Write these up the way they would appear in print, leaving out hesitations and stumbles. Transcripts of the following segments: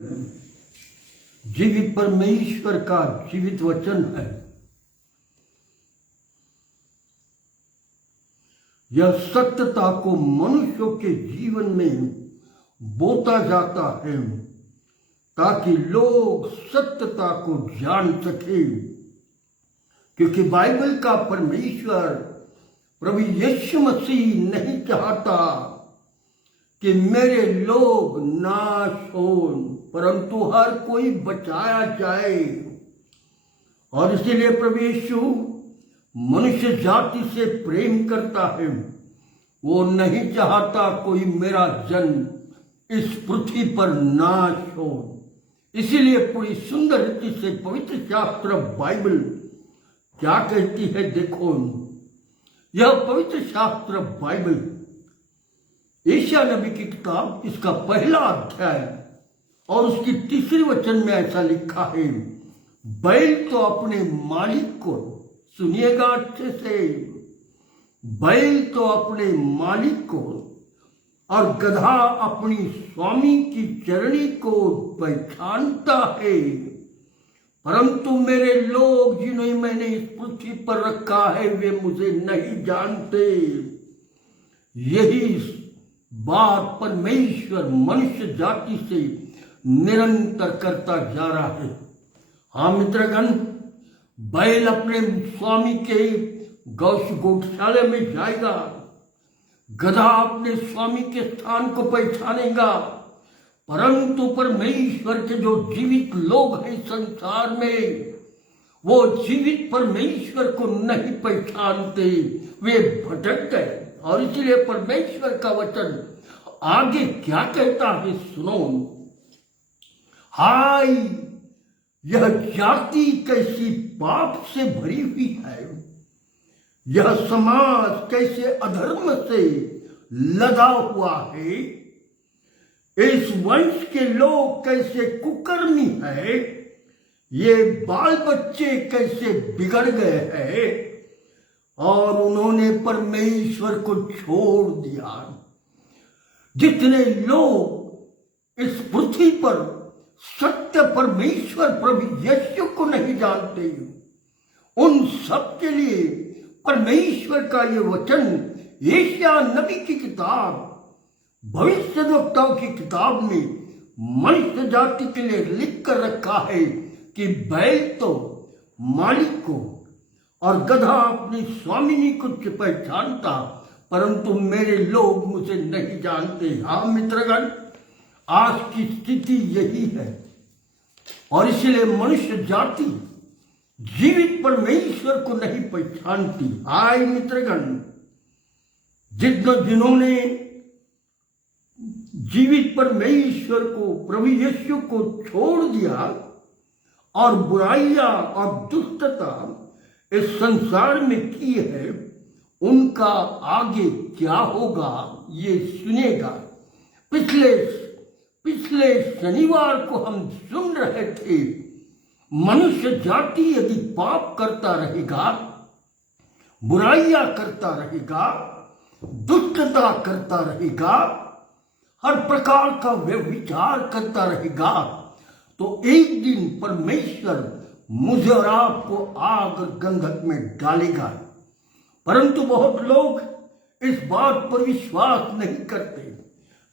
जीवित परमेश्वर का जीवित वचन है। यह सत्यता को मनुष्यों के जीवन में बोता जाता है ताकि लोग सत्यता को जान सके, क्योंकि बाइबल का परमेश्वर प्रभु यीशु मसीह नहीं चाहता कि मेरे लोग नाश हो, परंतु हर कोई बचाया जाए। और इसीलिए प्रभु यीशु मनुष्य जाति से प्रेम करता है। वो नहीं चाहता कोई मेरा जन्म इस पृथ्वी पर नाश हो। इसीलिए पूरी सुंदर रीति से पवित्र शास्त्र बाइबल क्या कहती है, देखो। यह पवित्र शास्त्र बाइबल यशायाह नबी की किताब, इसका पहला अध्याय और उसकी तीसरी वचन में ऐसा लिखा है, बैल तो अपने मालिक को, सुनिएगा अच्छे से, बैल तो अपने मालिक को और गधा अपनी स्वामी की चरणी को पहचानता है, परंतु मेरे लोग जिन्हें मैंने इस पृथ्वी पर रखा है वे मुझे नहीं जानते। यही बात परमेश्वर मनुष्य जाति से निरंतर करता जा रहा है। हाँ मित्रगण, बैल अपने स्वामी के गौशाला में जाएगा, गधा अपने स्वामी के स्थान को पहचानेगा, परंतु परमेश्वर के जो जीवित लोग हैं संसार में, वो जीवित परमेश्वर को नहीं पहचानते, वे भटक गए। और इसलिए परमेश्वर का वचन आगे क्या कहता है, सुनो। हाय, यह जाति कैसी पाप से भरी हुई है, यह समाज कैसे अधर्म से लदा हुआ है, इस वंश के लोग कैसे कुकर्मी है, ये बाल बच्चे कैसे बिगड़ गए हैं और उन्होंने परमेश्वर को छोड़ दिया। जितने लोग इस पृथ्वी पर सत्य परमेश्वर प्रभु यीशु को नहीं जानते, उन सब के लिए परमेश्वर का ये वचन यशायाह नबी की किताब, भविष्यद्वक्ताओं की किताब में मनुष्य जाति के लिए लिख कर रखा है कि बैल तो मालिक को और गधा अपनी स्वामिनी को पहचानता, परंतु मेरे लोग मुझे नहीं जानते। हाँ मित्रगण, आज की स्थिति यही है और इसलिए मनुष्य जाति जीवित परमेश्वर को नहीं पहचानती। हाय मित्रगण, जिन्होंने जीवित परमेश्वर को, प्रभु यीशु को छोड़ दिया और बुराइयां और दुष्टता इस संसार में की है, उनका आगे क्या होगा ये सुनेगा। पिछले शनिवार को हम सुन रहे थे, मनुष्य जाति यदि पाप करता रहेगा, बुराइयां करता रहेगा, दुष्टता करता रहेगा, हर प्रकार का व्यभिचार करता रहेगा, तो एक दिन परमेश्वर मुझे और आपको आग और गंधक में डालेगा। परंतु बहुत लोग इस बात पर विश्वास नहीं करते।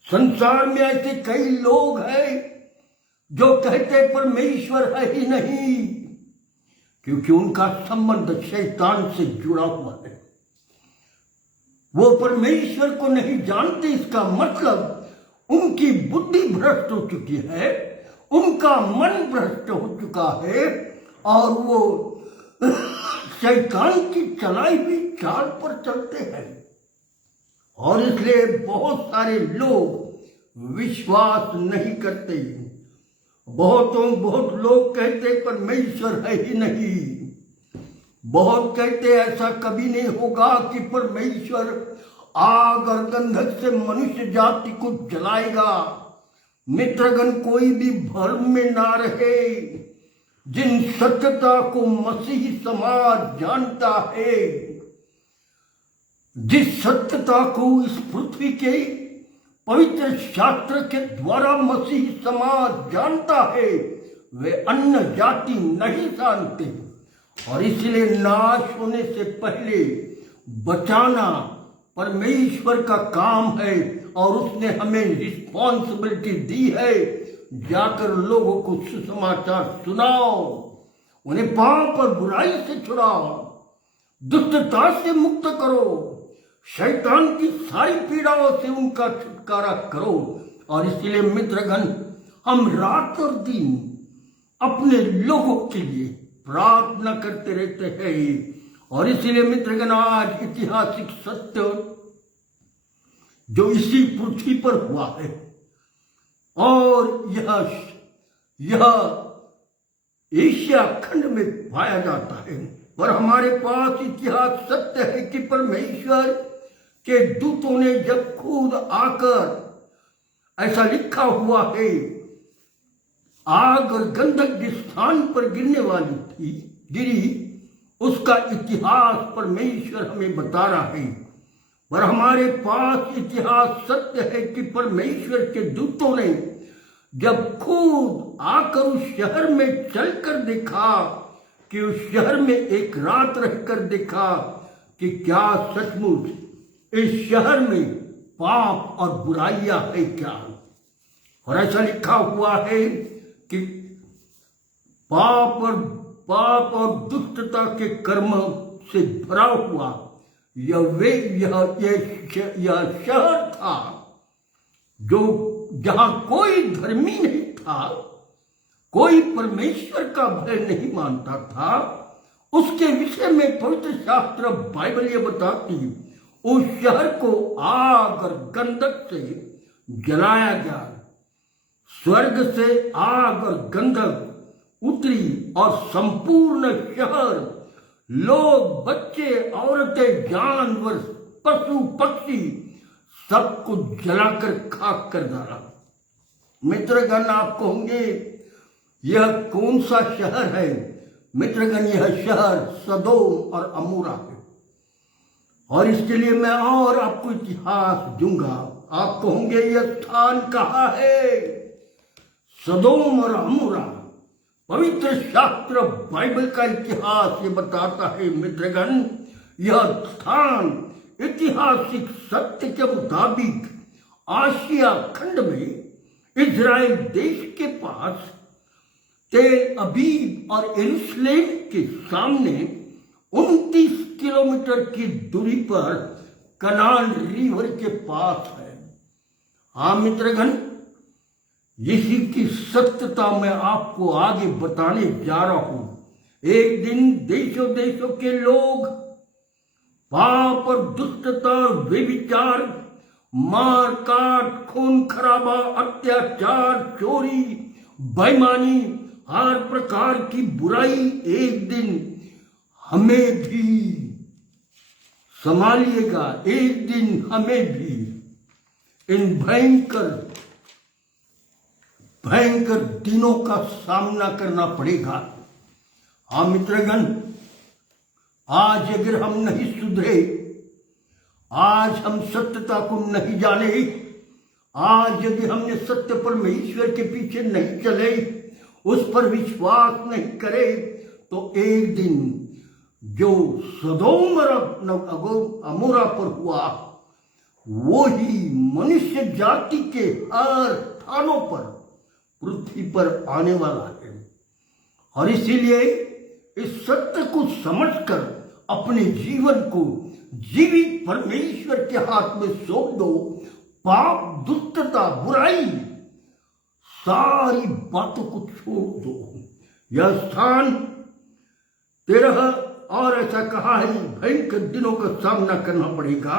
संसार में ऐसे कई लोग हैं जो कहते परमेश्वर है ही नहीं, क्योंकि उनका संबंध शैतान से जुड़ा हुआ है। वो परमेश्वर को नहीं जानते, इसका मतलब उनकी बुद्धि भ्रष्ट हो चुकी है, उनका मन भ्रष्ट हो चुका है और वो शैतान की चलाई हुई चाल पर चलते हैं। और इसलिए बहुत सारे लोग विश्वास नहीं करते। बहुत लोग कहते परमेश्वर है ही नहीं। बहुत कहते ऐसा कभी नहीं होगा कि परमेश्वर आग और गंधक से मनुष्य जाति को जलाएगा। मित्रगण, कोई भी भ्रम में ना रहे। जिन सत्यता को मसीही समाज जानता है, जिस सत्यता को इस पृथ्वी के पवित्र शास्त्र के द्वारा मसीह समाज जानता है, वे अन्य जाति नहीं जानते, और इसलिए नाश होने से पहले बचाना परमेश्वर का काम है, और उसने हमें रिस्पॉन्सिबिलिटी दी है, जाकर लोगों को सुसमाचार सुनाओ, उन्हें पाप और बुराई से छुड़ाओ, दुष्टता से मुक्त करो, शैतान की सारी पीड़ाओं से उनका छुटकारा करो। और इसलिए मित्रगण, हम रात और दिन अपने लोगों के लिए प्रार्थना करते रहते हैं। और इसलिए मित्रगण, आज ऐतिहासिक सत्य जो इसी पृथ्वी पर हुआ है, और यह एशिया खंड में पाया जाता है, पर हमारे पास इतिहास सत्य है कि परमेश्वर के दूतों ने जब खुद आकर, ऐसा लिखा हुआ है, आग और गंधक जिस स्थान पर गिरने वाली थी गिरी, उसका इतिहास परमेश्वर हमें बता रहा है। पर हमारे पास इतिहास सत्य है कि परमेश्वर के दूतों ने जब खुद आकर उस शहर में चलकर देखा, कि उस शहर में एक रात रहकर देखा कि क्या सचमुच इस शहर में पाप और बुराइयां है क्या। और ऐसा लिखा हुआ है कि पाप और दुष्टता के कर्म से भरा हुआ यह शहर था, जो जहां कोई धर्मी नहीं था, कोई परमेश्वर का भय नहीं मानता था। उसके विषय में पवित्र शास्त्र बाइबल ये बताती, उस शहर को आग और गंधक से जलाया गया। स्वर्ग से आग और गंधक उतरी और संपूर्ण शहर, लोग, बच्चे, औरतें, जानवर, पशु पक्षी, सब कुछ जलाकर खाक कर डाला। मित्रगण, आप कहोगे यह कौन सा शहर है? मित्रगण, यह शहर सदोम और अमोरा है। और इसके लिए मैं और आपको इतिहास दूंगा। आप कहोगे यह स्थान कहाँ है? सदोम और अमोरा। पवित्र शास्त्र बाइबल का इतिहास ये बताता है मित्रगण, यह स्थान ऐतिहासिक सत्य के मुताबिक आसिया खंड में इजराइल देश के पास तेल अबीब और यरूशलेम के सामने 29 किलोमीटर की दूरी पर कनान रिवर के पास है। हाँ मित्रगण, इसी की सत्यता मैं आपको आगे बताने जा रहा हूं। एक दिन देशों देशों के लोग पाप और दुष्टता और व्यभिचार, मार काट, खून खराबा, अत्याचार, चोरी, बेईमानी, हर प्रकार की बुराई एक दिन हमें भी संभालिएगा। एक दिन हमें भी इन भयंकर दिनों का सामना करना पड़ेगा। हाँ मित्रगण, आज अगर हम नहीं सुधरे, आज हम सत्यता को नहीं जाने, आज यदि हमने सत्य परमेश्वर के पीछे नहीं चले, उस पर विश्वास नहीं करे, तो एक दिन जो सदोम और अमोरा पर हुआ, वो ही मनुष्य जाति के हर स्थानों पर पृथ्वी पर आने वाला है। और इसीलिए इस सत्य को समझकर अपने जीवन को जीवित परमेश्वर के हाथ में सौंप दो। पाप, दुष्टता, बुराई, सारी बातों को छोड़ दो। यह स्थान 13 और ऐसा कहा है, भयंकर दिनों का सामना करना पड़ेगा।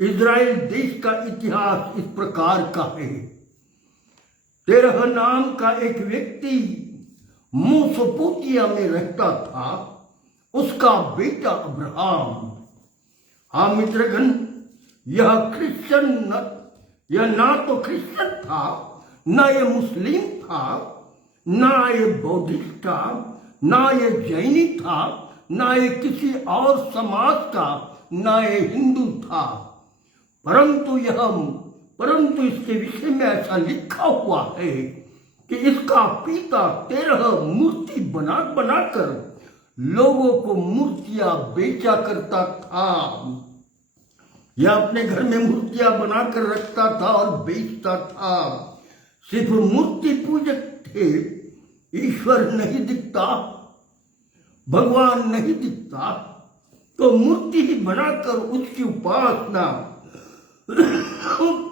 इजराइल देश का इतिहास इस प्रकार का है। 13 नाम का एक व्यक्ति मेसोपोटामिया में रहता था, उसका बेटा अब्राहम। हाँ मित्रगण, यह ना तो क्रिश्चियन था, ना ये मुस्लिम था, ना ये बौद्धिस्ट था, ना ये जैनी था, ना ये किसी और समाज का, ना ये हिंदू था, परंतु यह परंतु इसके विषय में ऐसा लिखा हुआ है कि इसका पिता 13 मूर्ति बना बनाकर लोगों को मूर्तियां बेचा करता था। यह अपने घर में मूर्तियां बनाकर रखता था और बेचता था। सिर्फ मूर्ति पूजक थे, ईश्वर नहीं दिखता, भगवान नहीं दिखता, तो मूर्ति ही बनाकर उसकी उपासना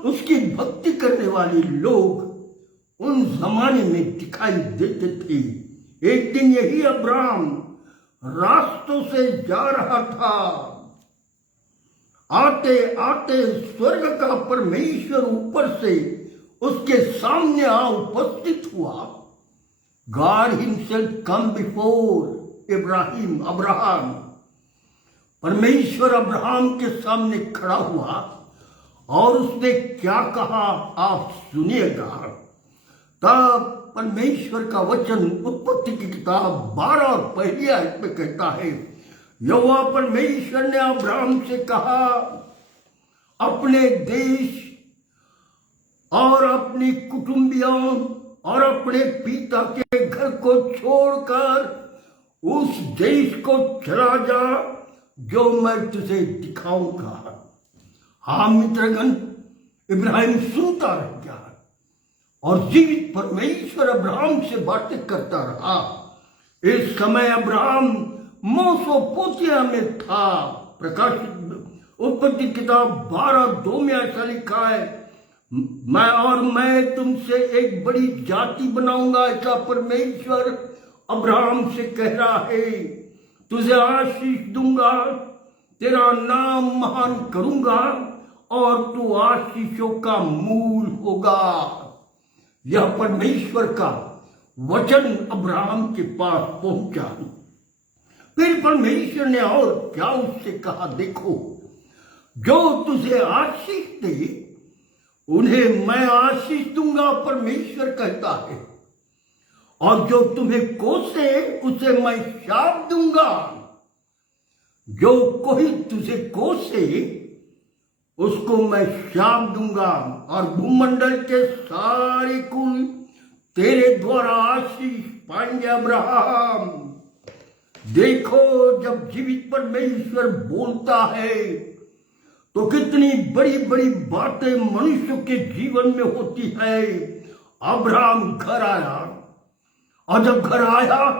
उसकी भक्ति करने वाले लोग उन जमाने में दिखाई देते थे। एक दिन यही अब्राहम रास्तों से जा रहा था। आते आते स्वर्ग का परमेश्वर ऊपर से उसके सामने आ उपस्थित हुआ। God himself come before Abraham. परमेश्वर अब्राहम के सामने खड़ा हुआ और उसने क्या कहा आप सुनिएगा। तब परमेश्वर का वचन उत्पत्ति की किताब 12 और पहली आयत में कहता है, यहोवा परमेश्वर ने अब्राहम से कहा, अपने देश और अपनी कुटुंबियों और अपने पिता के घर को छोड़कर उस देश को चला जा जो मैं तुझे दिखाऊंगा। हाँ मित्रगण, इब्राहिम सुनता रह गया और जीवित परमेश्वर अब्राहम से बातें करता रहा। इस समय अब्राहम मोसोपोतिया में था। प्रकाशित उत्पत्ति किताब 12:2 में ऐसा लिखा है, मैं तुमसे एक बड़ी जाति बनाऊंगा, ऐसा परमेश्वर अब्राहम से कह रहा है। तुझे आशीष दूंगा, तेरा नाम महान करूंगा और तू आशीषों का मूल होगा। यह परमेश्वर का वचन अब्राहम के पास पहुंचा। फिर परमेश्वर ने और क्या उससे कहा, देखो जो तुझे आशीष दे उन्हें मैं आशीष दूंगा, परमेश्वर कहता है, और जो तुम्हें कोसे उसे मैं शाप दूंगा। जो कोई तुझे कोसे उसको मैं शाप दूंगा, और भूमंडल के सारे कुल तेरे द्वारा आशीष पाएंगे। अब्राहम देखो, जब जीवित परमेश्वर बोलता है तो कितनी बड़ी बड़ी बातें मनुष्य के जीवन में होती है। अब्राहम घर आया, और जब घर आया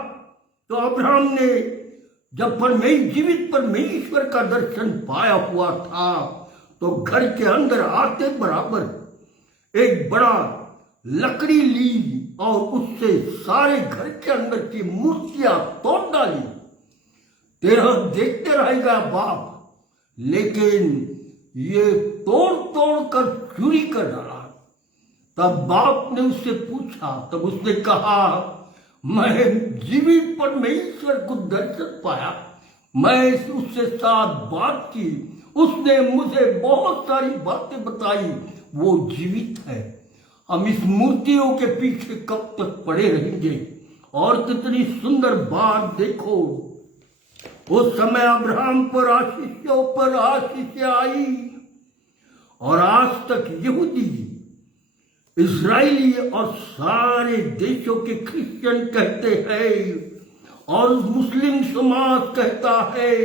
तो अब्राहम ने जब जीवित परमेश्वर का दर्शन पाया हुआ था तो घर के अंदर आते बराबर एक बड़ा लकड़ी ली और उससे सारे घर के अंदर की मूर्तियां तोड़ डाली। तेरा देखते रहेगा बाप, लेकिन ये तोड़ तोड़ कर चोरी कर डाला। तब बाप ने उससे पूछा, तब उसने कहा, मैं जीवित परमेश्वर को दर्शन पाया, मैं उससे साथ बात की, उसने मुझे बहुत सारी बातें बताई, वो जीवित है। हम इस मूर्तियों के पीछे कब तक पड़े रहेंगे। और कितनी सुंदर बात देखो, उस समय अब्राहम पर आशीषों पर आशीष आई, और आज तक यहूदी, इजरायली और सारे देशों के क्रिश्चियन कहते हैं और मुस्लिम समाज कहता है,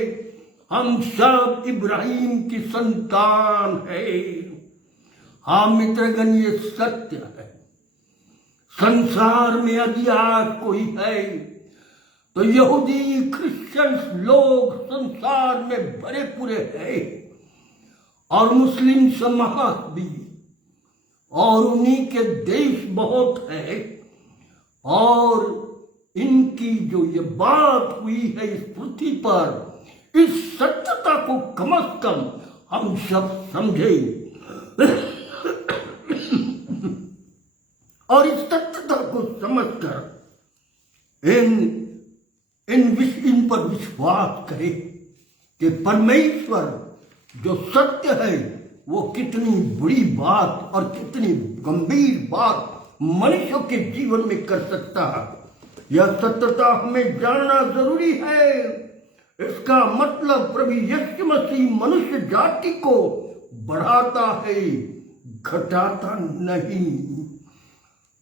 हम सब इब्राहिम की संतान है। हाँ मित्रगण, ये सत्य है। संसार में यदि आज कोई है तो यहूदी क्रिश्चियन लोग संसार में भरे पूरे हैं, और मुस्लिम समाज भी, और उन्हीं के देश बहुत है। और इनकी जो ये बात हुई है इस पृथ्वी पर, इस सत्यता को कम से कम हम सब समझे और इस सत्यता को समझकर इन पर विश्वास करें कि परमेश्वर जो सत्य है वो कितनी बड़ी बात और कितनी गंभीर बात मनुष्य के जीवन में कर सकता है। यह सत्यता हमें जानना जरूरी है। इसका मतलब प्रभु यीशु मसीह मनुष्य जाति को बढ़ाता है, घटाता नहीं।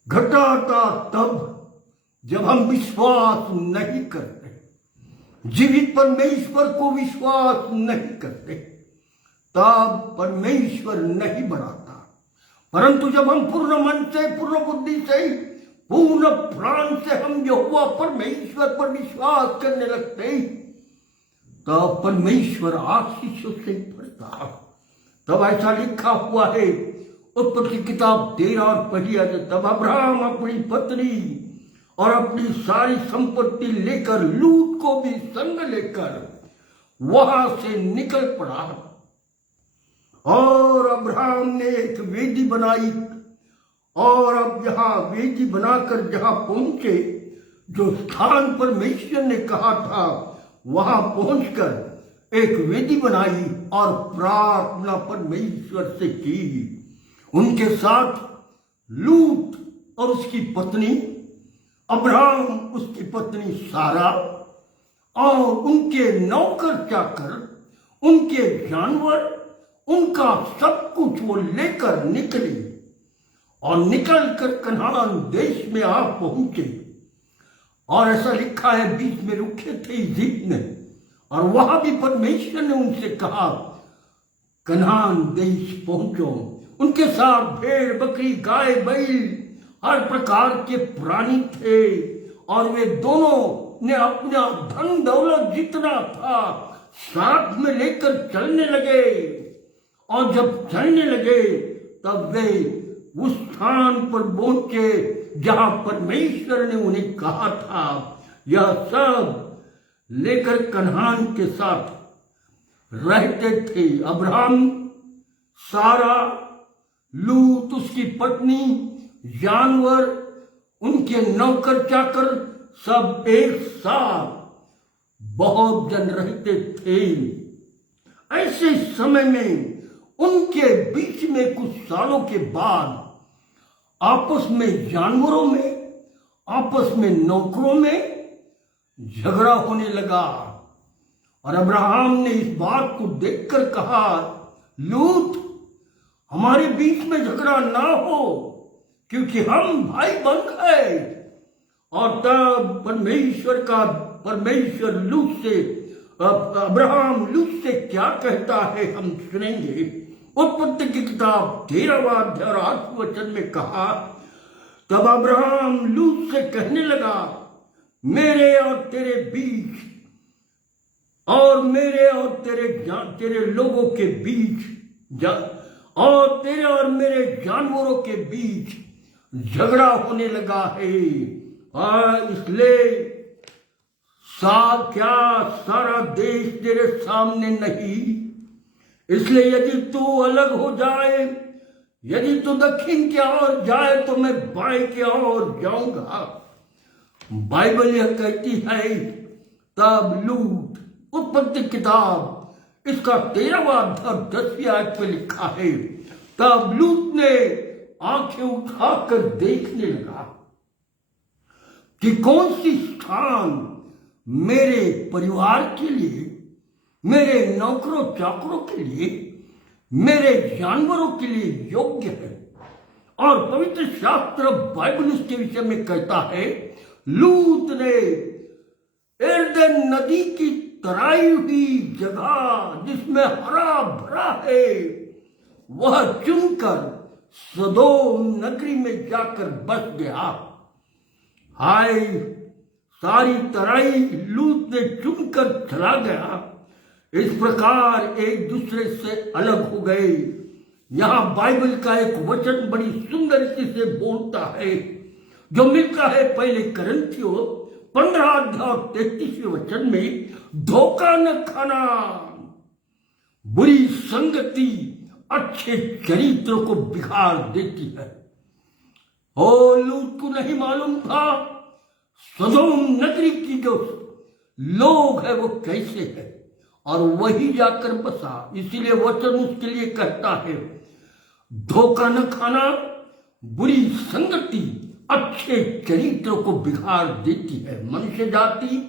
घटाता तब जब हम विश्वास नहीं करते, जीवित परमेश्वर को विश्वास नहीं करते, तब परमेश्वर नहीं बढ़ाता। परंतु जब हम पूर्ण मन से, पूर्ण बुद्धि से, पूर्ण प्राण से हम यहोवा परमेश्वर पर विश्वास करने लगते, तब परमेश्वर आशीषों से भरता। तब ऐसा लिखा हुआ है उत्पत्ति किताब 13 और 1 तब अब्राहम अपनी पत्नी और अपनी सारी संपत्ति लेकर लूत को भी संग लेकर वहां से निकल पड़ा। और अब्राहम ने एक वेदी बनाई और अब यहां वेदी बनाकर जहां पहुंचे, जो स्थान परमेश्वर ने कहा था, वहां पहुंचकर एक वेदी बनाई और प्रार्थना परमेश्वर से की। उनके साथ लूत और उसकी पत्नी, अब्राहम, उसकी पत्नी सारा और उनके नौकर चाकर, उनके जानवर, उनका सब कुछ वो लेकर निकले और निकलकर कनान देश में आ पहुंचे। और ऐसा लिखा है बीच में रुके थे इजिप्ट में, और वहां भी परमेश्वर ने उनसे कहा कनान देश पहुंचो। उनके साथ भेड़, बकरी, गाय, बैल, हर प्रकार के प्राणी थे, और वे दोनों ने अपना धन दौलत जितना था साथ में लेकर चलने लगे। और जब चलने लगे तब वे उस स्थान पर पहुंचे जहां परमेश्वर ने उन्हें कहा था। यह सब लेकर कनान के साथ रहते थे। अब्राहम, सारा, लूत, उसकी पत्नी, जानवर, उनके नौकर चाकर, सब एक साथ बहुत जन रहते थे। ऐसे समय में उनके बीच में कुछ सालों के बाद आपस में जानवरों में, आपस में नौकरों में झगड़ा होने लगा। और अब्राहम ने इस बात को देखकर कहा, लूत, हमारे बीच में झगड़ा ना हो, क्योंकि हम भाई बंद है। और तब परमेश्वर लूत से, अब्राहम लूत से क्या कहता है हम सुनेंगे। उत्पत्ति की किताब 13वां अध्याय और 8वें वचन में कहा, तब अब्राहम लूत से कहने लगा, मेरे और तेरे बीच और मेरे और तेरे लोगों के बीच और तेरे और मेरे जानवरों के बीच झगड़ा होने लगा है। और इसलिए क्या सारा देश तेरे सामने नहीं? इसलिए यदि तू अलग हो जाए, यदि तू दक्षिण की ओर जाए तो मैं बाएं की ओर जाऊंगा। बाइबल यह कहती है, तब लूत, उत्पत्ति किताब इसका 13वां अध्याय 10वीं आयत में लिखा है, तब लूत ने आंखें उठाकर देखने लगा कि कौन सी स्थान मेरे परिवार के लिए, मेरे नौकरों चाकरों के लिए, मेरे जानवरों के लिए योग्य है। और पवित्र शास्त्र बाइबल उसके विषय में कहता है, लूत ने यरदन नदी की तराई हुई जगह जिसमें हरा भरा है, वह चुनकर सदोम नगरी में जाकर बस गया। हाय, सारी तराई लूत ने चुनकर चला गया। इस प्रकार एक दूसरे से अलग हो गए। यहां बाइबल का एक वचन बड़ी सुंदर से बोलता है, जो मिलता है पहले करंथियों 15 अध्याय 33वें वचन में, धोखा न खाना, बुरी संगति अच्छे चरित्र को बिगाड़ देती है। ओ लूत को नहीं मालूम था सदोम नगरी की जो लोग है वो कैसे है, और वही जाकर बसा। इसीलिए वचन उसके लिए कहता है, धोखा न खाना, बुरी संगति अच्छे चरित्र को बिगाड़ देती है। मनुष्य जाति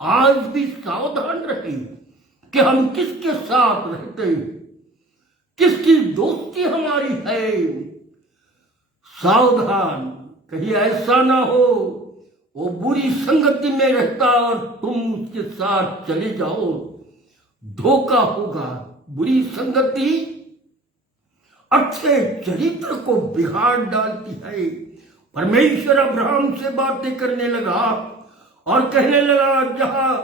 आज भी सावधान रहे कि हम किसके साथ रहते हैं, किसकी दोस्ती हमारी है। सावधान, कहीं ऐसा ना हो वो बुरी संगति में रहता और तुम उसके साथ चले जाओ, धोखा होगा। बुरी संगति अच्छे चरित्र को बिगाड़ डालती है। परमेश्वर अब्राहम से बातें करने लगा और कहने लगा, जहां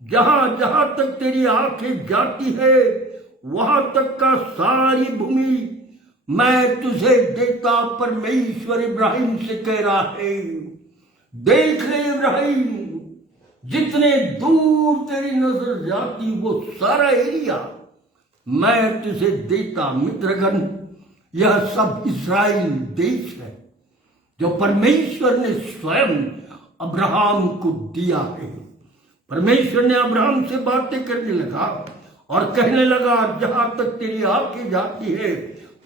जहां जहां तक तेरी आंखें जाती है वहां तक का सारी भूमि मैं तुझे देता। परमेश्वर इब्राहिम से कह रहा है, देख ले इब्राहिम, जितने दूर तेरी नजर जाती वो सारा एरिया मैं तुझे देता। मित्रगण, यह सब इस्राएल देश है जो परमेश्वर ने स्वयं अब्राहम को दिया है। परमेश्वर ने अब्राहम से बातें करने लगा और कहने लगा, जहां तक तेरी आंखें जाती है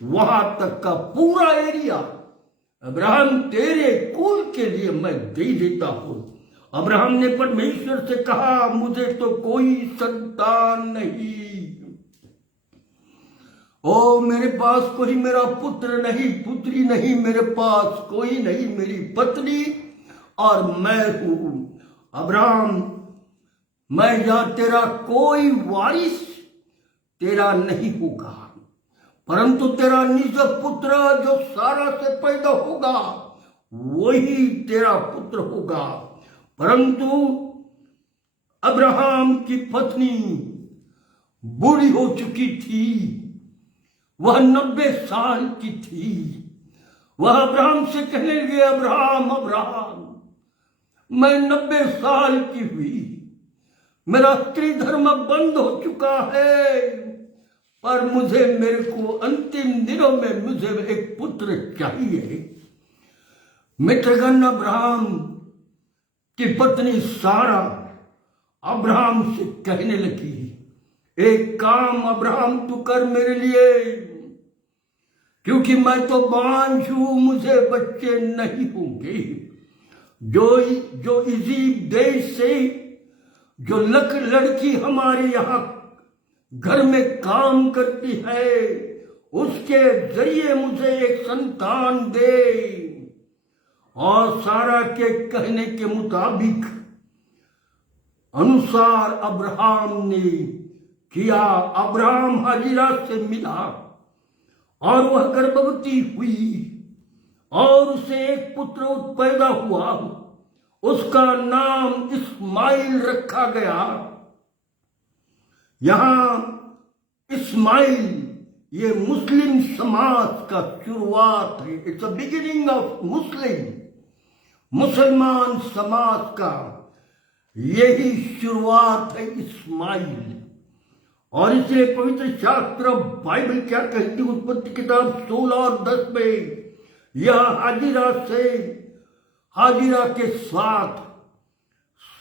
वहां तक का पूरा एरिया अब्राहम तेरे कुल के लिए मैं दे देता हूं। अब्राहम ने परमेश्वर से कहा, मुझे तो कोई संतान नहीं, ओ मेरे पास कोई मेरा पुत्र नहीं, पुत्री नहीं, मेरे पास कोई नहीं, मेरी पत्नी और मैं हूं। अब्राहम, मैं या तेरा कोई वारिस तेरा नहीं होगा, परंतु तेरा निज पुत्र जो सारा से पैदा होगा वही तेरा पुत्र होगा। परंतु अब्राहम की पत्नी बूढ़ी हो चुकी थी, वह 90 साल की थी। वह अब्राहम से कहने लगे, अब्राहम अब्राहम, मैं 90 साल की हुई, मेरा स्त्री धर्म बंद हो चुका है, पर मेरे को अंतिम दिनों में मुझे एक पुत्र चाहिए। मित्रगण, अब्राहम की पत्नी सारा अब्राहम से कहने लगी, एक काम अब्राहम तू कर मेरे लिए, क्योंकि मैं तो बांझ हूं, मुझे बच्चे नहीं होंगे। जो इजिप्ट देश से जो लड़की हमारे यहाँ घर में काम करती है उसके जरिए मुझे एक संतान दे। और सारा के कहने के मुताबिक अनुसार अब्राहम ने किया। अब्राहम हाजिरा से मिला और वह गर्भवती हुई और उसे एक पुत्र पैदा हुआ, उसका नाम इस्माइल रखा गया। यहां इस्माइल ये मुस्लिम समाज का शुरुआत है। इट्स अ बिगिनिंग ऑफ मुसलमान समाज का यही शुरुआत है इस्माइल। और इसलिए पवित्र शास्त्र बाइबल क्या कहती है, उत्पत्ति किताब 16 और 10 में, यह हाजिरा के साथ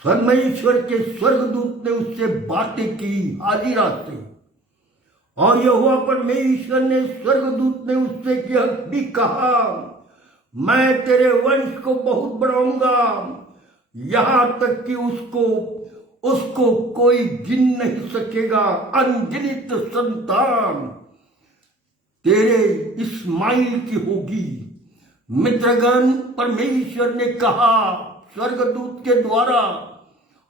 परमेश्वर के स्वर्गदूत ने उससे बातें की हाजिरा से, और यहोवा परमेश्वर ने स्वर्गदूत ने उससे भी कहा, मैं तेरे वंश को बहुत बढ़ाऊंगा, यहां तक कि उसको कोई गिन नहीं सकेगा। अनगिनत संतान तेरे इस्माइल की होगी। मित्रगण, परमेश्वर ने कहा स्वर्गदूत के द्वारा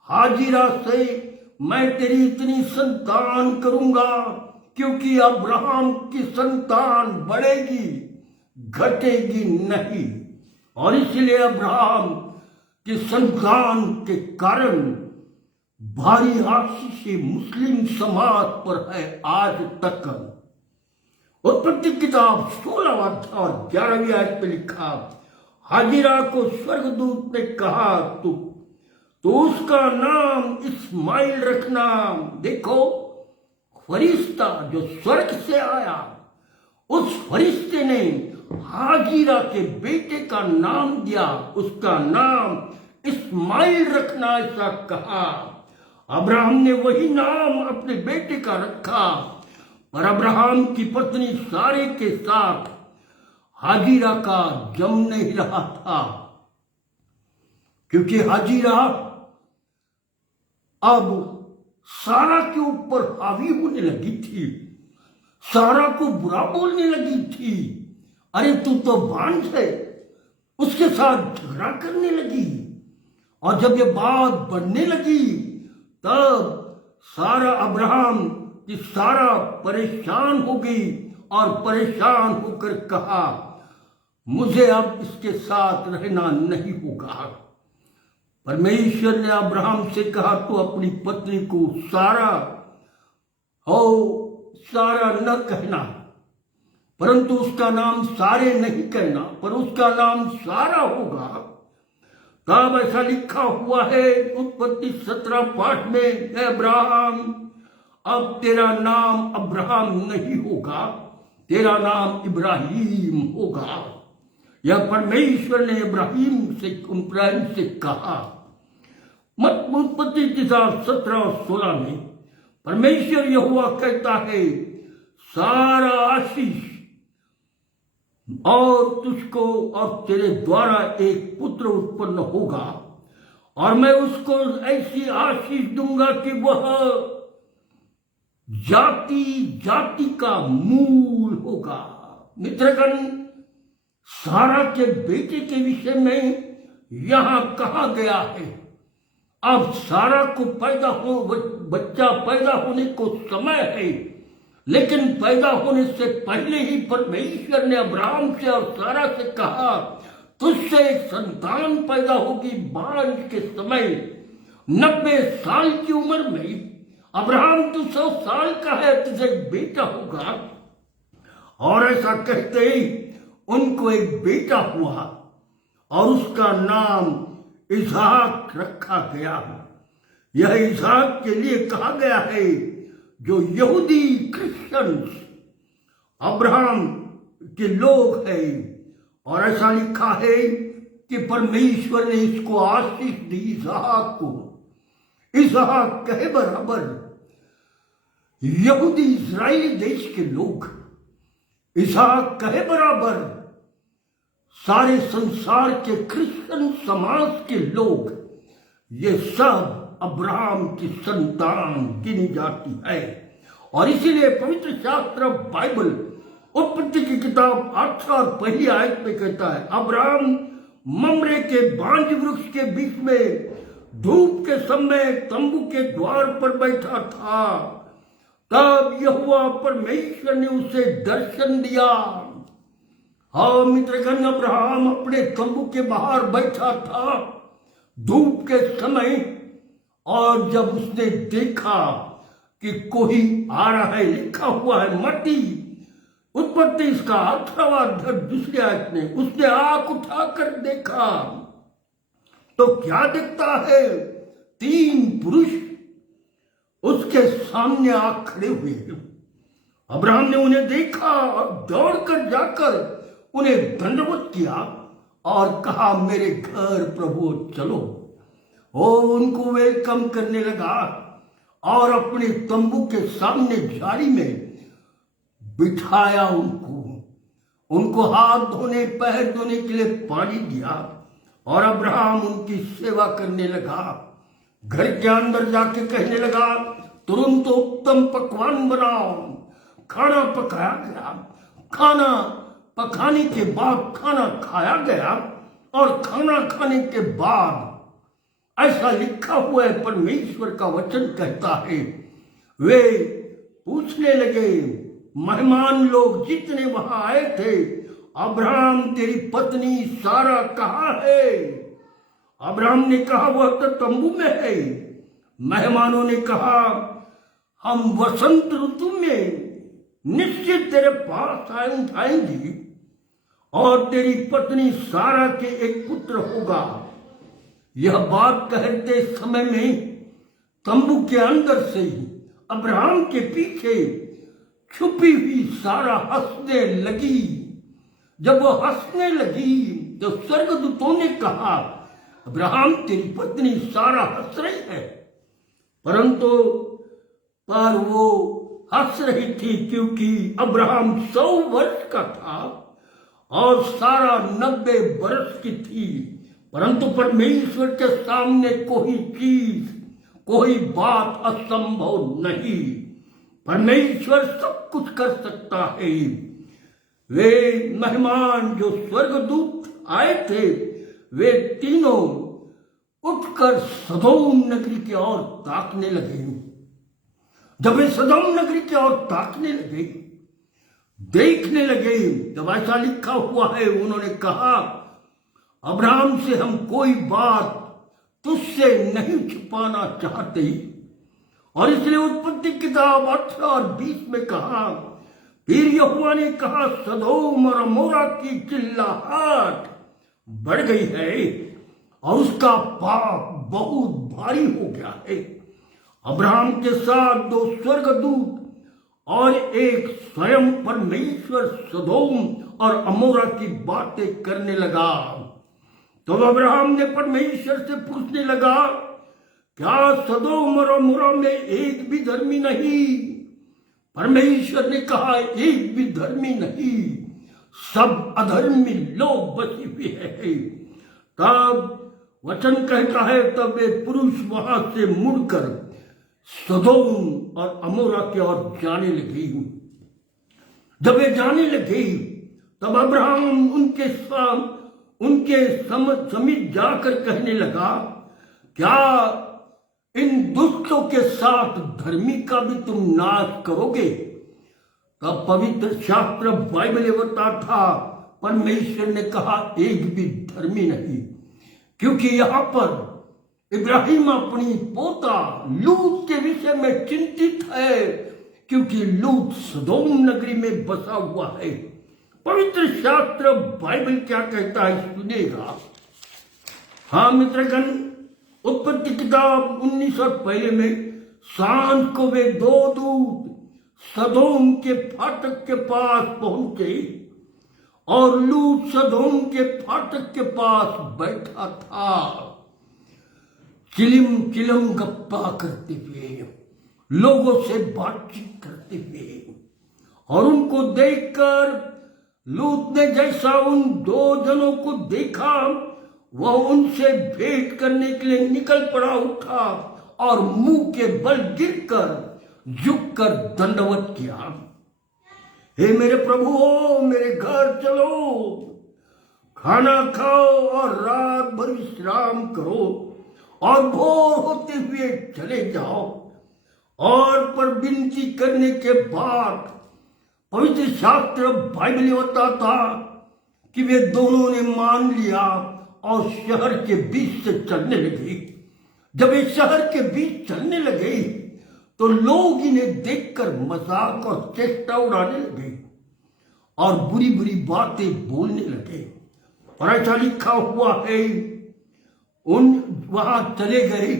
हाजिरा से, मैं तेरी इतनी संतान करूंगा क्योंकि अब्राहम की संतान बढ़ेगी, घटेगी नहीं। और इसलिए अब्राहम की संतान के कारण भारी आशीष मुस्लिम समाज पर है आज तक। उत्पत्ति किताब 16 अध्याय और 11वीं आयत में लिखा, हाजिरा को स्वर्गदूत ने कहा, तो उसका नाम इस्माइल रखना। देखो, फरिश्ता जो स्वर्ग से आया, उस फरिश्ते ने हाजिरा के बेटे का नाम दिया, उसका नाम इस्माइल रखना, ऐसा कहा। अब्राहम ने वही नाम अपने बेटे का रखा। और अब्राहम की पत्नी सारे के साथ हाजिरा का जम नहीं रहा था, क्योंकि हाजिरा अब सारा के ऊपर हावी होने लगी थी। सारा को बुरा बोलने लगी थी। अरे तू तो बांझ है, उसके साथ झगड़ा करने लगी। और जब ये बात बढ़ने लगी तब सारा अब्राहम की सारा परेशान हो गई और परेशान होकर कहा, मुझे अब इसके साथ रहना नहीं होगा। परमेश्वर ने अब्राहम से कहा, तू अपनी पत्नी को सारा सारा न कहना, परंतु उसका नाम सारे नहीं कहना, पर उसका नाम सारा होगा। तब ऐसा लिखा हुआ है उत्पत्ति 17 पाठ में, अब्राहम अब तेरा नाम अब्राहम नहीं होगा, तेरा नाम इब्राहिम होगा। यह परमेश्वर ने इब्राहिम से कहा। उत्पत्ति 17 और 16 में परमेश्वर यहोवा कहता है, सारा आशीष और तुझको और तेरे द्वारा एक पुत्र उत्पन्न होगा, और मैं उसको ऐसी आशीष दूंगा कि वह जाति जाति का मूल होगा। मित्रगण, सारा के बेटे के विषय में यहां कहा गया है, अब सारा को बच्चा पैदा होने को समय है, लेकिन पैदा होने से पहले ही परमेश्वर ने अब्राहम से और सारा से कहा, तुझसे एक संतान पैदा होगी। बांझ के समय 90 साल की उम्र में, अब्राहम तू 100 साल का है, तुझे एक बेटा होगा। और ऐसा कहते ही उनको एक बेटा हुआ और उसका नाम इसहाक रखा गया। यह इसहाक के लिए कहा गया है जो यहूदी क्रिश्चियंस अब्राहम के लोग हैं। और ऐसा लिखा है कि परमेश्वर ने इसको आशीष दी इसहाक को। इसहाक कहे बराबर यहूदी इजरायली देश के लोग, इसहाक कहे बराबर सारे संसार के क्रिश्चियन समाज के लोग, ये सब अब्राहम की संतान गिनी जाती है। और इसीलिए पवित्र शास्त्र बाइबल उत्पत्ति की किताब 18 और पहली आयत में कहता है, अब्राहम ममरे के बांज वृक्ष के बीच में धूप के समय तंबू के द्वार पर बैठा था, तब यहोवा परमेश्वर ने उसे दर्शन दिया। हाँ मित्रगण, अब्राहम अपने तंबू के बाहर बैठा था धूप के समय, और जब उसने देखा कि कोई आ रहा है, लिखा हुआ है मती उत्पत्ति इसका 18वां अध्याय दूसरी आयत में, उसने आंख उठाकर देखा तो क्या दिखता है, 3 पुरुष उसके सामने आ खड़े हुए। अब्राहम ने उन्हें देखा और दौड़कर जाकर उन्हें दंडवत किया और कहा, मेरे घर प्रभु चलो। वो उनको वेलकम करने लगा और अपने तंबू के सामने झाड़ी में बिठाया उनको हाथ धोने पैर धोने के लिए पानी दिया और अब्राहम उनकी सेवा करने लगा। घर के अंदर जाके कहने लगा, तुरंत उत्तम पकवान बनाओ। खाना पकाया गया। खाना पकाने के बाद खाना खाया गया और खाना खाने के बाद ऐसा लिखा हुआ है, परमेश्वर का वचन कहता है, वे पूछने लगे मेहमान लोग जितने वहां आए थे, अब्राहम तेरी पत्नी सारा कहाँ है? अब्राहम ने कहा, वह तो तंबू में है। मेहमानों ने कहा, हम वसंत ऋतु में निश्चित तेरे पास आएंगे और तेरी पत्नी सारा के एक पुत्र होगा। यह बात कहते समय में तंबू के अंदर से ही अब्राहम के पीछे छुपी हुई सारा हंसने लगी। जब वो हंसने लगी तो स्वर्गदूतों ने कहा, अब्राहम तेरी पत्नी सारा हंस रही है, परंतु पर वो हंस रही थी क्योंकि अब्राहम 100 वर्ष का था और सारा 90 वर्ष की थी। परंतु परमेश्वर के सामने कोई चीज कोई बात असंभव नहीं। परमेश्वर सब कुछ कर सकता है। वे मेहमान जो स्वर्गदूत आए थे, वे तीनों उठकर सदोम नगरी की ओर ताकने लगे। जब वे सदोम नगरी की ओर ताकने लगे, देखने लगे, जब ऐसा लिखा हुआ है, उन्होंने कहा, अब्राहम से हम कोई बात तुझसे नहीं छुपाना चाहते, और इसलिए उत्पत्ति किताब 18 और 20 में कहा, फिर यहोवा ने कहा, सदोम और अमोरा की चिल्लाहट बढ़ गई है और उसका पाप बहुत भारी हो गया है। अब्राहम के साथ 2 स्वर्गदूत और एक स्वयं परमेश्वर सदोम और अमोरा की बातें करने लगा। तो अब्राहम ने परमेश्वर से पूछने लगा, क्या सदोम और अमोरा में एक भी धर्मी नहीं? परमेश्वर ने कहा, एक भी धर्मी नहीं, सब अधर्मी लोग बसे हुए हैं। तब वचन कहता है, तब वे पुरुष वहां से मुड़कर सदोम और अमोरा की ओर जाने लगे। जब वे जाने लगे, तब अब्राहम उनके समीप जाकर कहने लगा, क्या इन दुष्टों के साथ धर्मी का भी तुम नाश करोगे? तब पवित्र शास्त्र बाइबल बताता था, परमेश्वर ने कहा, एक भी धर्मी नहीं, क्योंकि यहां पर इब्राहिम अपनी पोता लूत के विषय में चिंतित है, क्योंकि लूत सदोम नगरी में बसा हुआ है। पवित्र शास्त्र बाइबल क्या कहता है, सुनेगा। हाँ मित्रगण, उत्पत्ति किताब 19 और पहले में सांझ को वे 2 दूत सदोम के फाटक के पास पहुंचे और लूत सदोम के फाटक के पास बैठा था, चिलिम चिलम गप्पा करते हुए, लोगों से बातचीत करते हुए। और उनको देखकर लूत ने जैसा उन 2 जनों को देखा, वह उनसे भेंट करने के लिए निकल पड़ा, उठा और मुंह के बल गिरकर झुककर दंडवत किया। हे मेरे प्रभु, मेरे घर चलो, खाना खाओ और रात भर विश्राम करो और भोर होते हुए चले जाओ। और पर विनती करने के बाद पवित्र शास्त्र बाइबल बताता कि वे दोनों ने मान लिया और शहर के बीच से चलने लगे। जब वे शहर के बीच चलने लगे, तो लोग इन्हें देखकर मजाक और चेष्टा उड़ाने लगे और बुरी बुरी बातें बोलने लगे। और ऐसा लिखा हुआ है, उन वहां चले गए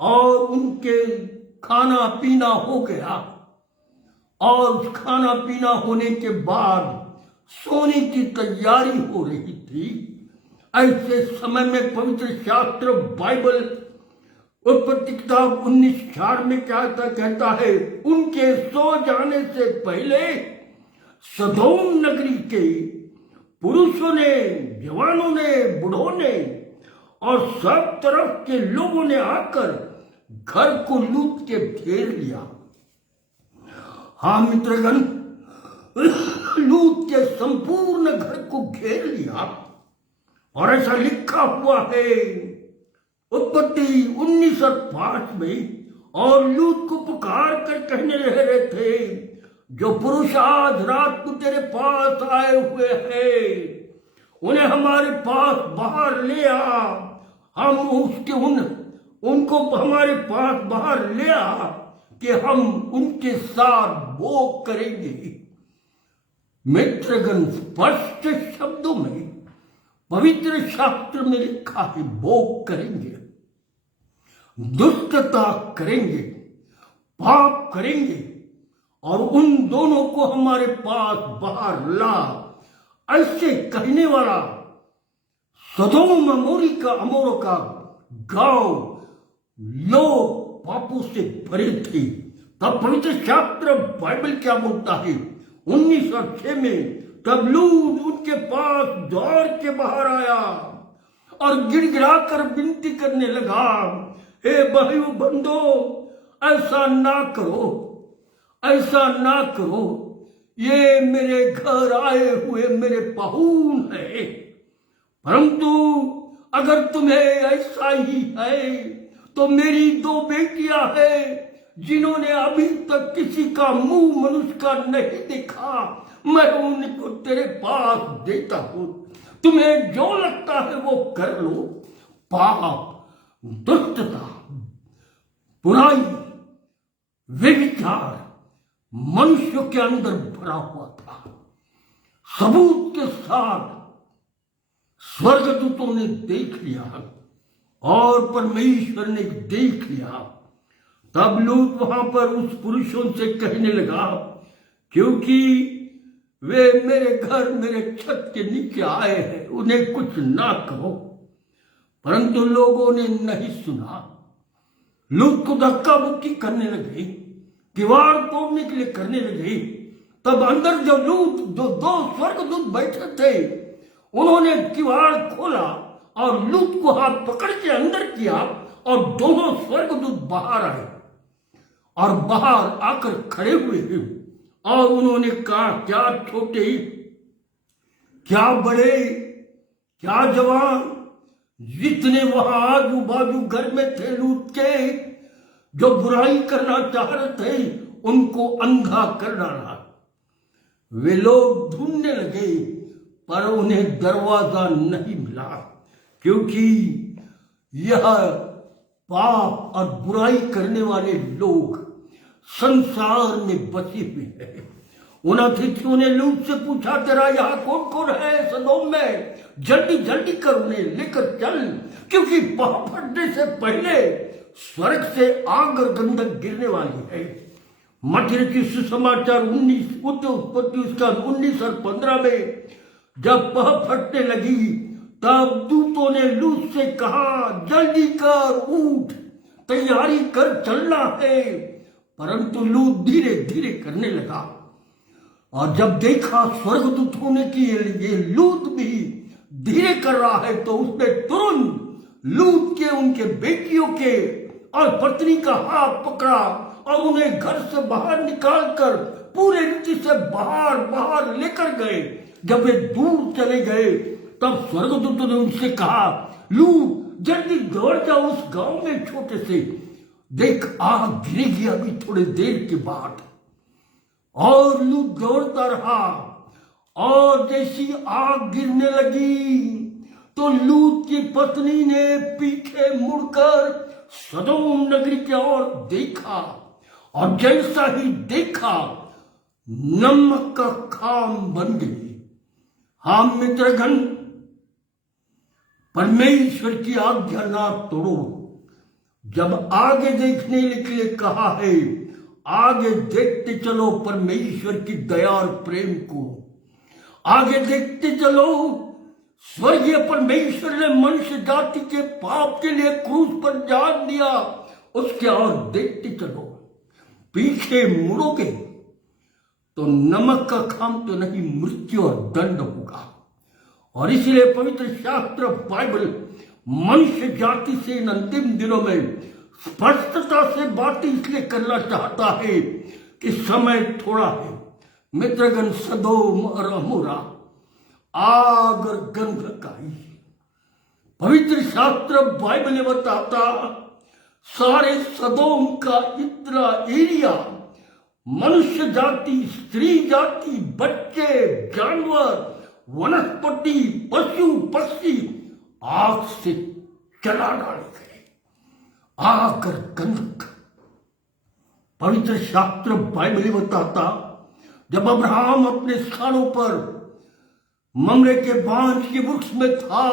और उनके खाना पीना हो गया, और खाना पीना होने के बाद सोने की तैयारी हो रही थी। ऐसे समय में पवित्र शास्त्र बाइबल उत्पत्ति किताब 19:4 में क्या कहता है, उनके सो जाने से पहले सदोम नगरी के पुरुषों ने, जवानों ने, बूढ़ों ने और सब तरफ के लोगों ने आकर घर को लूट के घेर लिया। हाँ मित्रगण, लूट के संपूर्ण घर को घेर लिया। और ऐसा लिखा हुआ है उत्पत्ति 19 और 5 में, और लूत को पुकार कर कहने रहे थे, जो पुरुष आज रात को तेरे पास आए हुए हैं, उन्हें हमारे पास बाहर ले आ। हम उनको हमारे पास बाहर ले आ कि हम उनके साथ भोग करेंगे। मित्रगण, स्पष्ट शब्दों में पवित्र शास्त्र में लिखा है, भोग करेंगे, दुष्टता करेंगे, पाप करेंगे, और उन दोनों को हमारे पास बाहर ला। ऐसे कहने वाला सदोम अमोरा का गांव लोग पापों से भरे थे। तब पवित्र शास्त्र बाइबल क्या बोलता है 19 और 6 में, तब लूत उनके पास दौड़ के बाहर आया और गिड़गिड़ाकर विनती करने लगा, हे भाइयों बंधो, ऐसा ना करो, ऐसा ना करो, ये मेरे घर आए हुए मेरे पाहुन है। परंतु अगर तुम्हें ऐसा ही है तो मेरी 2 बेटियां हैं जिन्होंने अभी तक किसी का मुंह मनुष्य का नहीं देखा, मैं उनको तेरे पास देता हूं। तुम्हें जो लगता है वो कर लो। पाप, दुष्टता, बुराई, व्यभिचार मनुष्य के अंदर भरा हुआ था। सबूत के साथ स्वर्गदूतों ने देख लिया और परमेश्वर ने देख लिया। तब लूत वहां पर उस पुरुषों से कहने लगा, क्योंकि वे मेरे घर मेरे छत के नीचे आए हैं, उन्हें कुछ ना कहो। परंतु लोगों ने नहीं सुना। लूत को धक्का मुक्की करने लगे, किवाड़ तोड़ने के लिए करने लगे। तब अंदर जो लूत जो 2 स्वर्गदूत बैठे थे, उन्होंने किवाड़ खोला और लूत को हाथ पकड़ के अंदर किया और दोनों स्वर्गदूत बाहर आए और बाहर आकर खड़े हुए और उन्होंने कहा, क्या छोटे, क्या बड़े, क्या जवान, जितने वहां आजू बाजू घर में थे लूत के, जो बुराई करना चाह रहे थे, उनको अंधा कर डाला। वे लोग ढूंढने लगे पर उन्हें दरवाजा नहीं मिला, क्योंकि यह पाप और बुराई करने वाले लोग संसार में बसे हुए हैं। उन अतिथियों ने लूत से पूछा, तेरा यहाँ कौन कौन है सदोम में? जल्दी जल्दी कर उन्हें लेकर चल, क्योंकि पाप फटने से पहले स्वर्ग से आग और गंधक गिरने वाली है। मत्ती की सुसमाचार 19 उत्पत्ति उसका 19 और 15 में जब पाप फटने लगी, तब दूतों ने लूत से कहा, जल्दी कर, उठ, तैयारी कर, चलना है। परंतु लूत धीरे धीरे करने लगा और जब देखा स्वर्गदूतों ने कि ये लूत भी धीरे कर रहा है, तो उसने तुरंत लूत के, उनके बेटियों के और पत्नी का हाथ पकड़ा और उन्हें घर से बाहर निकालकर पूरे रीति से बाहर लेकर गए। जब वे दूर चले गए तब स्वर्गदूतों ने उनसे कहा, लूत जल्दी दौड़ जा उस गांव में छोटे से, देख आग गिरेगी अभी थोड़ी देर के बाद। और लूत दौड़ता रहा और जैसी आग गिरने लगी तो लूत की पत्नी ने पीछे मुड़कर सदोम नगरी की ओर देखा और जैसा ही देखा नमक का खाम बन गई। हाँ मित्रगण, परमेश्वर की आज्ञा ना तोड़ो। जब आगे देखने के लिए कहा है, आगे देखते चलो परमेश्वर की दया और प्रेम को। आगे देखते चलो, स्वर्गीय परमेश्वर ने मनुष्य जाति के पाप के लिए क्रूस पर जान दिया, उसके और देखते चलो। पीछे मुड़ोगे तो नमक का खाम तो नहीं, मृत्यु और दंड होगा। और इसलिए पवित्र शास्त्र बाइबल मनुष्य जाति से इन अंतिम दिनों में स्पष्टता से बातें इसलिए करना चाहता है कि समय थोड़ा है। मित्रगण, सदोम और अमोरा आग और गंधक आई। पवित्र शास्त्र बाइबल बताता, सारे सदोम का इतना एरिया, मनुष्य जाति, स्त्री जाति, बच्चे, जानवर, वनस्पति, पशु पक्षी आग से जला डाले गए। आग और गंधक। पवित्र शास्त्र बाइबल बताता, जब अब्राहम अपने स्थानों पर ममरे के बांझ के वृक्ष में था,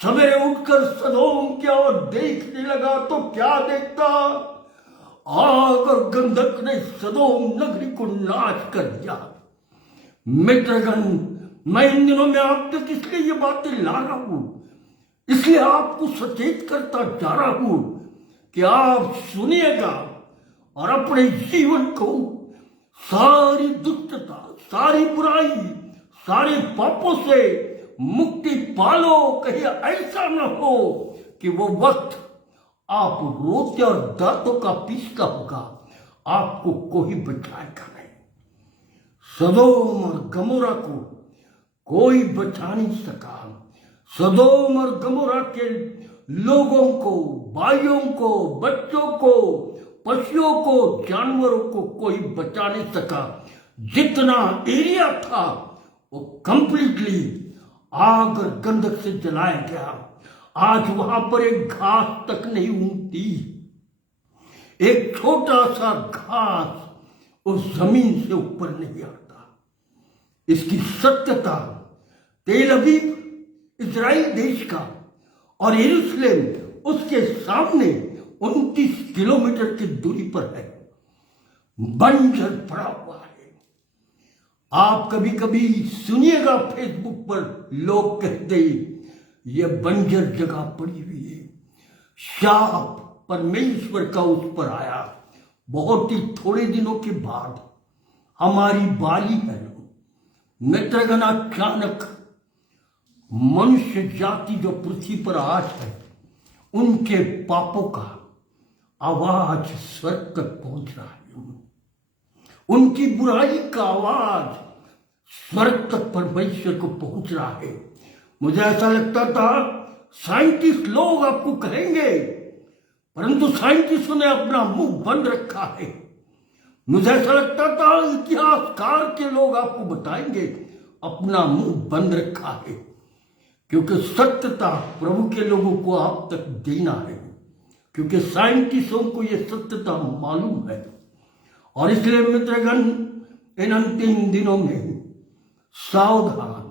सवेरे उठकर सदोम की ओर देखने लगा तो क्या देखता? आग और गंधक ने सदोम नगरी को नाश कर दिया। मित्रगण, मैं इन दिनों में आप तक इसलिए ये बातें ला रहा हूं, इसलिए आपको सचेत करता जा रहा हूं कि आप सुनिएगा और अपने जीवन को सारी दुष्टता, सारी बुराई, सारे पापों से मुक्ति पालो। कहीं ऐसा न हो कि वो वक्त आप रोते और दांतों का पीसता होगा। आपको कोई बचाएगा नहीं। सदोम और गमोरा को कोई बचा नहीं सका। सदोम और गमोरा के लोगों को, भाइयों को, बच्चों को, पशुओं को, जानवरों को कोई बचा नहीं सका। जितना एरिया था वो कंप्लीटली आग और गंधक से जलाया गया। आज वहां पर एक घास तक नहीं उगती। एक छोटा सा घास उस जमीन से ऊपर नहीं आता। इसकी सत्यता तेल अवीव इजराइल देश का और यरूशलेम उसके सामने 29 किलोमीटर की दूरी पर है, बंजर पड़ा हुआ है। आप कभी कभी सुनिएगा फेसबुक पर लोग कहते ये बंजर जगह पड़ी हुई है। शाप परमेश्वर का उस पर आया। बहुत ही थोड़े दिनों के बाद हमारी बाली है मित्रगण, अचानक मनुष्य जाति जो पृथ्वी पर आज है उनके पापों का आवाज स्वर्ग तक पहुंच रहा है। उनकी बुराई का आवाज स्वर्ग तक परमेश्वर को पहुंच रहा है। मुझे ऐसा लगता था साइंटिस्ट लोग आपको कहेंगे, परंतु साइंटिस्टों ने अपना मुंह बंद रखा है। मुझे ऐसा लगता था इतिहासकार के लोग आपको बताएंगे, अपना मुंह बंद रखा है, क्योंकि सत्यता प्रभु के लोगों को आप तक देना है, क्योंकि साइंटिस्टों को यह सत्यता मालूम है। और इसलिए मित्रगण, इन अंतिम दिनों में सावधान,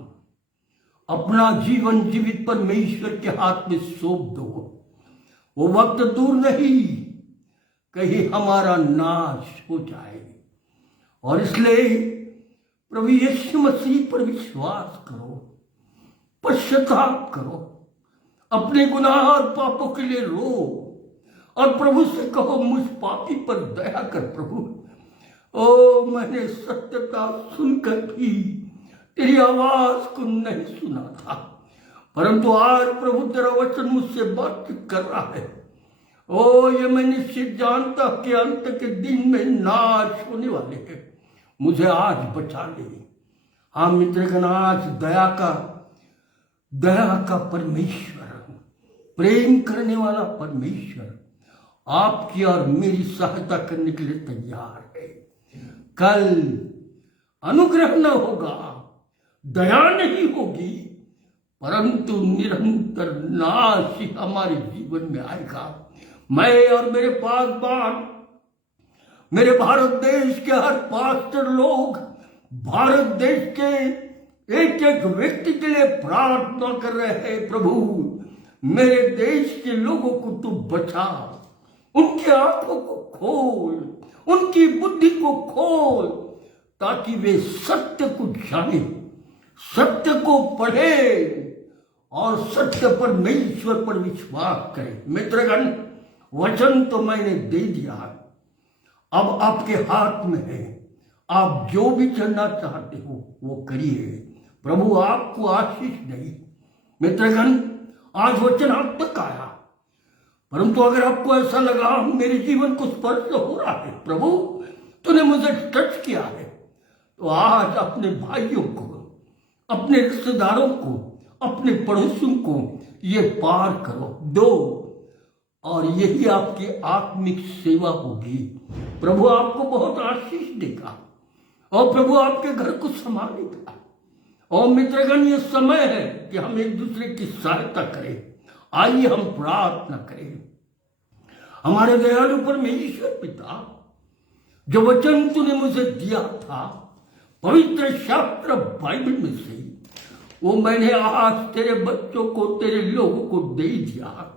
अपना जीवन जीवित परमेश्वर के हाथ में सौंप दो। वो वक्त दूर नहीं कहीं हमारा नाश हो जाए। और इसलिए प्रभु यीशु मसीह पर विश्वास करो, पश्चाताप करो, अपने गुनाह और पापों के लिए रो और प्रभु से कहो, मुझ पापी पर दया कर प्रभु। ओ मैंने सत्यता सुनकर भी तेरी आवाज को नहीं सुना था, परंतु आज प्रभु तेरा वचन मुझसे बातचीत कर रहा है। ओ ये मैं निश्चित जानता कि अंत के दिन में नाश होने वाले हैं। मुझे आज बचा ले। हाँ मित्रगण, आज दया का परमेश्वर, प्रेम करने वाला परमेश्वर आपकी और मेरी सहायता करने के लिए तैयार है। कल अनुग्रह न होगा, दया नहीं होगी, परंतु निरंतर नाश ही हमारे जीवन में आएगा। मैं और मेरे पासवान, मेरे भारत देश के हर पास्टर लोग, भारत देश के एक एक व्यक्ति के लिए प्रार्थना कर रहे हैं, प्रभु मेरे देश के लोगों को तू बचा, उनकी आंखों को खोल, उनकी बुद्धि को खोल, ताकि वे सत्य को जाने, सत्य को पढ़े और सत्य परमेश्वर पर विश्वास करें। मित्रगण, वचन तो मैंने दे दिया, अब आपके हाथ में है। आप जो भी करना चाहते हो वो करिए। प्रभु आपको आशीष दे। मित्रगण, आज वचन आप तक आया, परंतु अगर आपको ऐसा लगा मेरे जीवन को स्पर्श हो रहा है, प्रभु तूने मुझे टच किया है, तो आज अपने भाइयों को, अपने रिश्तेदारों को, अपने पड़ोसियों को ये पार करो, दो, और यही आपकी आत्मिक सेवा होगी। प्रभु आपको बहुत आशीष देगा और प्रभु आपके घर को संभालेगा। और मित्रगण, ये समय है कि हम एक दूसरे की सहायता करें। आइए हम प्रार्थना करें। हमारे दयालु परमेश्वर पिता, जो वचन तूने मुझे दिया था पवित्र शास्त्र बाइबल में से, वो मैंने आज तेरे बच्चों को, तेरे लोगों को दे दिया।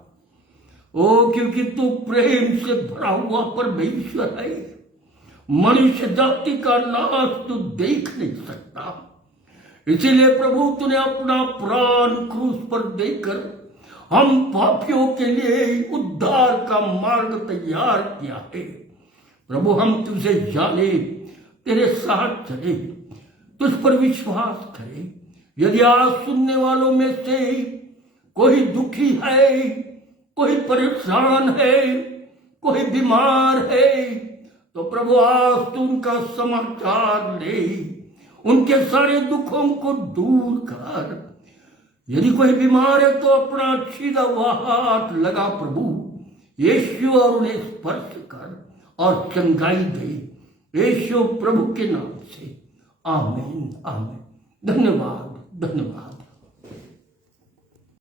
ओ क्योंकि तू प्रेम से भरा हुआ परमेश्वर है। मनुष्य जाति का नाश तू देख नहीं सकता, इसीलिए प्रभु तूने अपना प्राण क्रूस पर देकर हम पापियों के लिए उद्धार का मार्ग तैयार किया है। प्रभु हम तुझे जाने, तेरे साथ चले, तुझ पर विश्वास करें। यदि आज सुनने वालों में से कोई दुखी है, कोई परेशान है, कोई बीमार है, तो प्रभु आज तू उनका समाचार ले, उनके सारे दुखों को दूर कर। यदि कोई बीमार है तो अपना सीधा हाथ लगा प्रभु यीशु और उन्हें स्पर्श कर और चंगाई दे, यीशु प्रभु के नाम से। आमीन आमीन। धन्यवाद धन्यवाद।